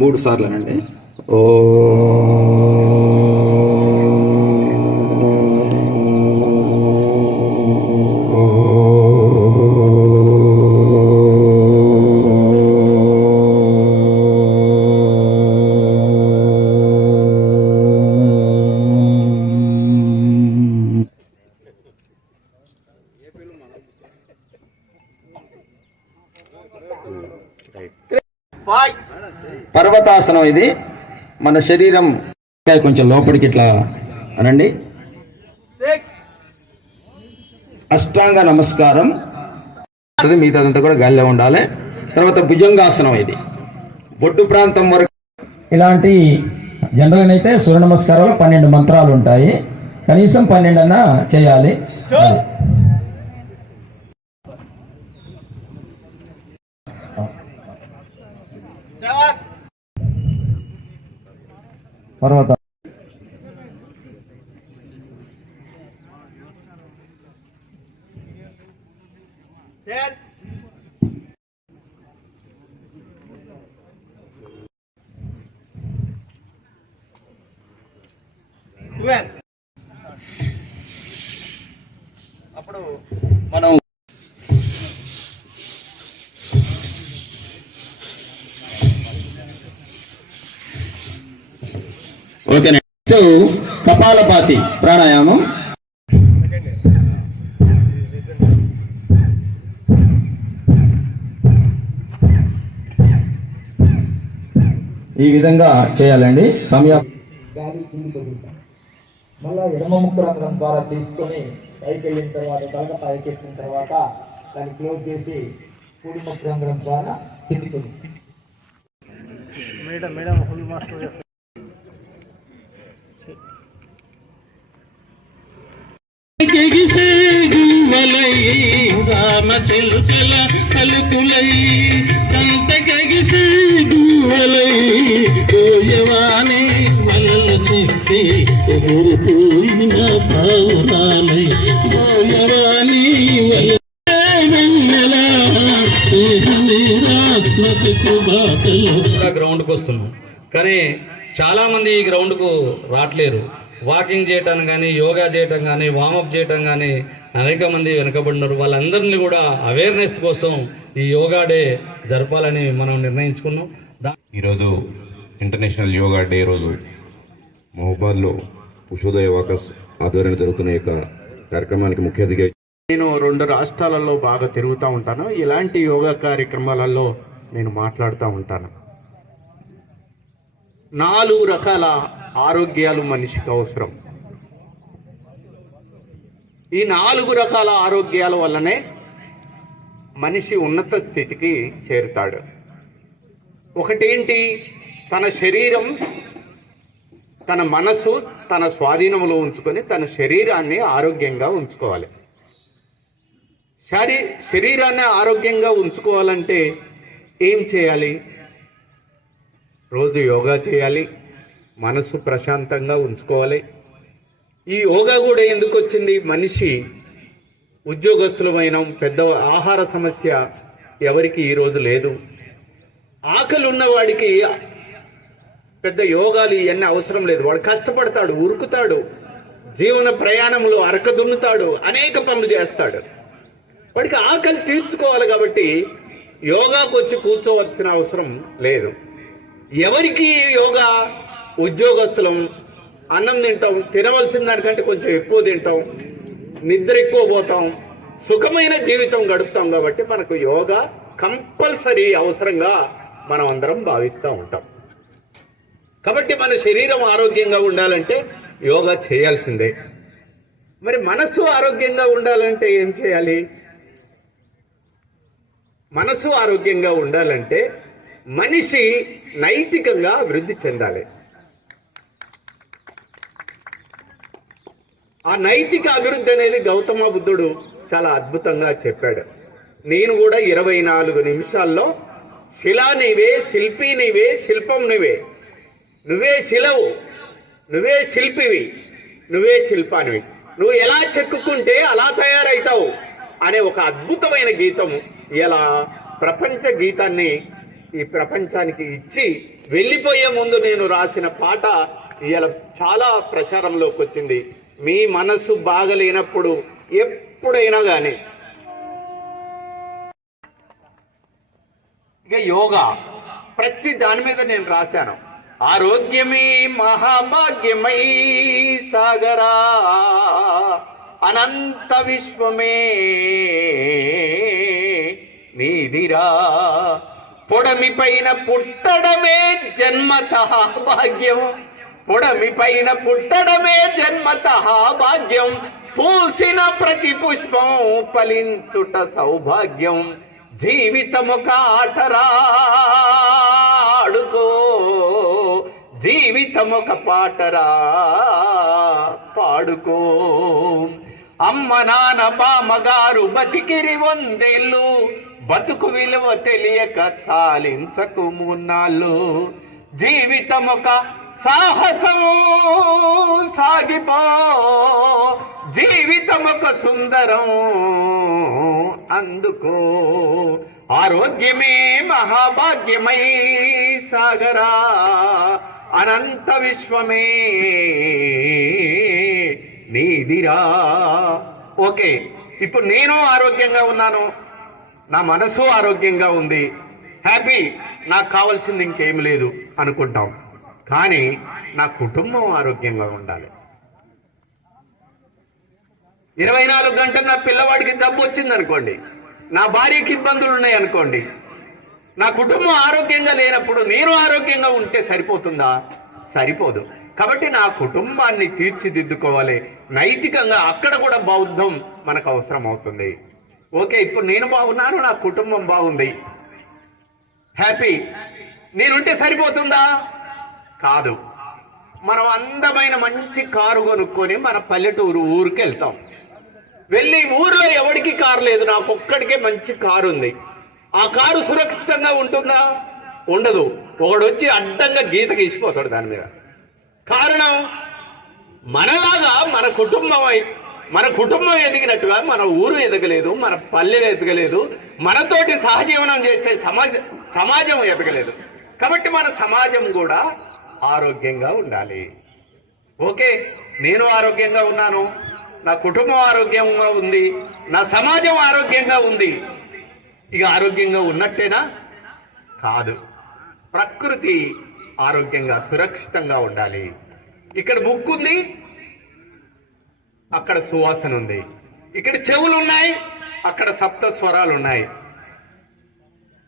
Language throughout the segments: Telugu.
మూడు సార్లునండి. ఓ పర్వతాసనం. ఇది మన శరీరం కొంచెం లోపలికి ఇట్లా అనండి. అష్టాంగ నమస్కారం. మిగతాదంతా కూడా గాలిలో ఉండాలి. తర్వాత భుజంగాసనం. ఇది బొడ్డు ప్రాంతం వరకు. ఇలాంటి జనరల్ అయితే సూర్య నమస్కారాలు 12 మంత్రాలు ఉంటాయి. కనీసం 12 అన్నా చేయాలి. తర్వాత అప్పుడు మనం ఓకే. నెక్స్ట్ కపాలపాతి ప్రాణాయామం. ఈ విధంగా చేయాలండి. సమయం మళ్ళా ఎడమ ముక్కు రంధ్రం ద్వారా తీసుకొని పైకి వెళ్ళిన తర్వాత తలక పైకి ఎక్కిన తర్వాత దాన్ని క్లోజ్ చేసి కుడి ముక్కు రంధ్రం ద్వారా తిప్పుతుంది. మేడం ఫుల్ మాస్టర్ రామ చెలుకల పలుకులై కంతకెగిసే గువ్వలై కోయవాణి వలల చెప్పి ఎగురుపోయిన పావురాలై కోయవాణి గ్రౌండ్కి వస్తున్నాం. కానీ చాలా మంది ఈ గ్రౌండ్కు రావట్లేరు. వాకింగ్ చేయటం కానీ, యోగా చేయటం కానీ, వామప్ చేయటం కానీ అనేక మంది వెనకబడినారు. వాళ్ళందరినీ కూడా అవేర్నెస్ కోసం ఈ యోగా డే జరపాలని మనం నిర్ణయించుకున్నాం. ఈరోజు ఇంటర్నేషనల్ యోగా డే రోజు మహబూబాద్లో ఉషోదయ వాకర్స్ ఆధ్వర్యంలో జరుగుతున్న యొక్క కార్యక్రమానికి ముఖ్య అతిథిగా నేను 2 రాష్ట్రాలలో బాగా తిరుగుతూ ఉంటాను. ఇలాంటి యోగా కార్యక్రమాలలో నేను మాట్లాడుతూ ఉంటాను. 4 రకాల ఆరోగ్యాలు మనిషికి అవసరం. ఈ 4 రకాల ఆరోగ్యాల వల్లనే మనిషి ఉన్నత స్థితికి చేరుతాడు. ఒకటేంటి? తన శరీరం, తన మనసు తన స్వాధీనంలో ఉంచుకొని తన శరీరాన్ని ఆరోగ్యంగా ఉంచుకోవాలి. శరీరాన్ని ఆరోగ్యంగా ఉంచుకోవాలంటే ఏం చేయాలి? రోజు యోగా చేయాలి. మనసు ప్రశాంతంగా ఉంచుకోవాలి. ఈ యోగా కూడా ఎందుకు వచ్చింది? మనిషి ఉద్యోగస్తులమైన పెద్ద ఆహార సమస్య ఎవరికి ఈరోజు లేదు. ఆకలి ఉన్నవాడికి పెద్ద యోగాలు ఇవన్నీ అవసరం లేదు. వాడు కష్టపడతాడు, ఉరుకుతాడు, జీవన ప్రయాణంలో అరకదున్నుతాడు, అనేక పనులు చేస్తాడు. వాడికి ఆకలి తీర్చుకోవాలి కాబట్టి యోగాకు వచ్చి కూర్చోవలసిన అవసరం లేదు. ఎవరికి యోగా? ఉద్యోగస్తులం. అన్నం తింటాం, తినవలసిన దానికంటే కొంచెం ఎక్కువ తింటాం, నిద్ర ఎక్కువ పోతాం, సుఖమైన జీవితం గడుపుతాం. కాబట్టి మనకు యోగా కంపల్సరీ అవసరంగా మనం అందరం భావిస్తూ ఉంటాం. కాబట్టి మన శరీరం ఆరోగ్యంగా ఉండాలంటే యోగా చేయాల్సిందే. మరి మనసు ఆరోగ్యంగా ఉండాలంటే ఏం చేయాలి? మనసు ఆరోగ్యంగా ఉండాలంటే మనిషి నైతికంగా అభివృద్ధి చెందాలి. ఆ నైతిక అభివృద్ధి అనేది గౌతమ బుద్ధుడు చాలా అద్భుతంగా చెప్పాడు. నేను కూడా 24 నిమిషాల్లో శిలా నీవే, శిల్పి నీవే, శిల్పం నువ్వే. నువ్వే శిలవు, నువ్వే శిల్పివి, నువ్వే శిల్పానివి. నువ్వు ఎలా చెక్కుకుంటే అలా తయారవుతావు అనే ఒక అద్భుతమైన గీతం ఇలా ప్రపంచ గీతాన్ని ఈ ప్రపంచానికి ఇచ్చి వెళ్ళిపోయే ముందు నేను రాసిన పాట ఇలా చాలా ప్రచారంలోకి వచ్చింది. మీ మనసు బాగలేనప్పుడు ఎప్పుడైనా కానీ ఇక యోగా ప్రతి దాని మీద నేను రాశాను. ఆరోగ్యమే మహాభాగ్యమై సాగరా, అనంత విశ్వమే నీదిరా, పొడమి పైన పుట్టడమే జన్మతః భాగ్యం, పొడమి పైన పుట్టడమే జన్మతః భాగ్యం, పూసిన ప్రతి పుష్పం ఫలించుట సౌభాగ్యం, జీవితమొక ఆటరా ఆడుకో, జీవితమొక పాటరా పాడుకో. అమ్మ నాన్న బామ్మగారు బతికిరి 100 ఏళ్ళు, బతుకు విలువ తెలియక చాలించకు 3 నాళ్ళు, జీవితమొక సాహసము సాగిపో, జీవితమొక సుందరం అందుకో. ఆరోగ్యమే మహాభాగ్యమై సాగరా, అనంత విశ్వమే నీదిరా. ఓకే, ఇప్పుడు నేను ఆరోగ్యంగా ఉన్నాను, నా మనసు ఆరోగ్యంగా ఉంది, హ్యాపీ, నాకు కావాల్సింది ఇంకేం లేదు అనుకుంటాం. కానీ నా కుటుంబం ఆరోగ్యంగా ఉండాలి. 24 గంటలు నా పిల్లవాడికి జబ్బు వచ్చింది అనుకోండి, నా భార్యకి ఇబ్బందులు ఉన్నాయి అనుకోండి, నా కుటుంబం ఆరోగ్యంగా లేనప్పుడు నేను ఆరోగ్యంగా ఉంటే సరిపోతుందా? సరిపోదు. కాబట్టి నా కుటుంబాన్ని తీర్చిదిద్దుకోవాలి నైతికంగా. అక్కడ కూడా బౌద్ధం మనకు అవసరం అవుతుంది. ఓకే, ఇప్పుడు నేను బాగున్నాను, నా కుటుంబం బాగుంది, హ్యాపీ, నేనుంటే సరిపోతుందా? కాదు. మనం అందమైన మంచి కారు కొనుక్కొని మన పల్లెటూరు ఊరికి వెళ్తాం. వెళ్ళి ఊర్లో ఎవరికి కారు లేదు, నాకు ఒక్కడికే మంచి కారు ఉంది. ఆ కారు సురక్షితంగా ఉంటుందా? ఉండదు. ఒకడు వచ్చి అడ్డంగా గీత గీసిపోతాడు దాని మీద. కారణం, మనలాగా మన కుటుంబం ఎదిగినట్టుగా మన ఊరు ఎదగలేదు, మన పల్లె ఎదగలేదు, మనతోటి సహజీవనం చేసే సమాజం ఎదగలేదు. కాబట్టి మన సమాజం కూడా ఆరోగ్యంగా ఉండాలి. ఓకే, నేను ఆరోగ్యంగా ఉన్నాను, నా కుటుంబం ఆరోగ్యంగా ఉంది, నా సమాజం ఆరోగ్యంగా ఉంది. ఇక ఆరోగ్యంగా ఉన్నట్టేనా? కాదు. ప్రకృతి ఆరోగ్యంగా సురక్షితంగా ఉండాలి. ఇక్కడ ముక్కు ఉంది, అక్కడ సువాసన ఉంది. ఇక్కడ చెవులు ఉన్నాయి, అక్కడ సప్త స్వరాలు ఉన్నాయి.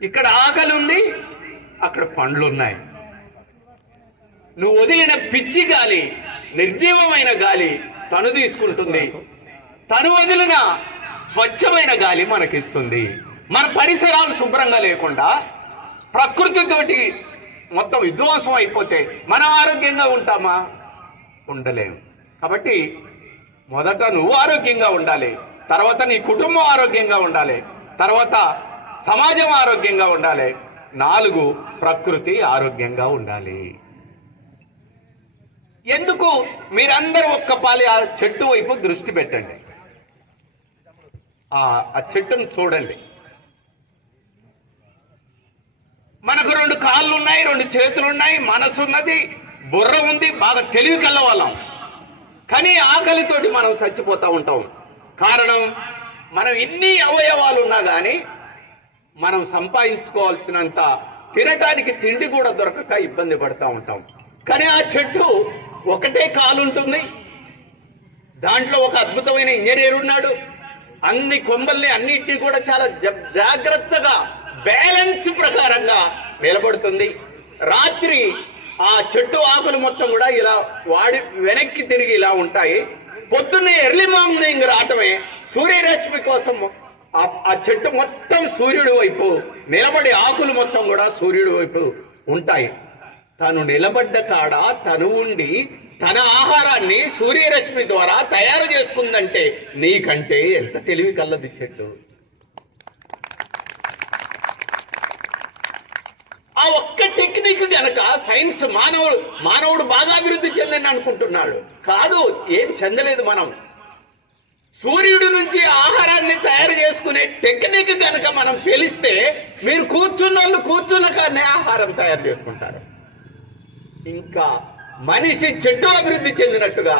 ఇక్కడ ఆకలి ఉంది, అక్కడ పండ్లు ఉన్నాయి. నువ్వు వదిలిన పిచ్చి గాలి, నిర్జీవమైన గాలి తను తీసుకుంటుంది, తను వదిలిన స్వచ్ఛమైన గాలి మనకిస్తుంది. మన పరిసరాలు శుభ్రంగా లేకుండా ప్రకృతితోటి మొత్తం విధ్వంసం అయిపోతే మనం ఆరోగ్యంగా ఉంటామా? ఉండలేము. కాబట్టి మొదట నువ్వు ఆరోగ్యంగా ఉండాలి, తర్వాత నీ కుటుంబం ఆరోగ్యంగా ఉండాలి, తర్వాత సమాజం ఆరోగ్యంగా ఉండాలి, 4 ప్రకృతి ఆరోగ్యంగా ఉండాలి. ఎందుకు మీరందరూ ఒక్కపాలి ఆ చెట్టు వైపు దృష్టి పెట్టండి, ఆ చెట్టును చూడండి. మనకు 2 కాళ్ళు ఉన్నాయి, 2 చేతులు ఉన్నాయి, మనసు ఉన్నది, బుర్ర ఉంది, బాగా తెలివి కలవాళ్ళం. కానీ ఆకలితోటి మనం చచ్చిపోతూ ఉంటాం. కారణం, మనం ఇన్ని అవయవాలు ఉన్నా కానీ మనం సంపాదించుకోవాల్సినంత తినటానికి తిండి కూడా దొరకక ఇబ్బంది పడుతూ ఉంటాం. కానీ ఆ చెట్టు ఒకటే కాలు ఉంటుంది, దాంట్లో ఒక అద్భుతమైన ఇంజనీర్ ఉన్నాడు, అన్ని కొమ్మల్ని అన్నిటినీ కూడా చాలా జాగ్రత్తగా బ్యాలెన్స్ ప్రకారంగా నిలబడుతుంది. రాత్రి ఆ చెట్టు ఆకులు మొత్తం కూడా ఇలా వెనక్కి తిరిగి ఇలా ఉంటాయి. పొద్దున్నే ఎర్లీ మార్నింగ్ రావటమే సూర్యరశ్మి కోసం ఆ చెట్టు మొత్తం సూర్యుడి వైపు నిలబడి ఆకులు మొత్తం కూడా సూర్యుడి వైపు ఉంటాయి. తను నిలబడ్డ కాడ తను ఉండి తన ఆహారాన్ని సూర్యరశ్మి ద్వారా తయారు చేసుకుందంటే నీకంటే ఎంత తెలివి కల్లది చెట్టు. ఆ ఒక్క టెక్నిక్ గనక సైన్స్ మానవుడు బాగా అభివృద్ధి చెందని అనుకుంటున్నాడు. కాదు, ఏం చెందలేదు. మనం సూర్యుడి నుంచి ఆహారాన్ని తయారు చేసుకునే టెక్నిక్ గనక మనం తెలిస్తే మీరు కూర్చున్న కాడనే ఆహారం తయారు చేసుకుంటారు. ఇంకా మనిషి చెట్టు అభివృద్ధి చెందినట్టుగా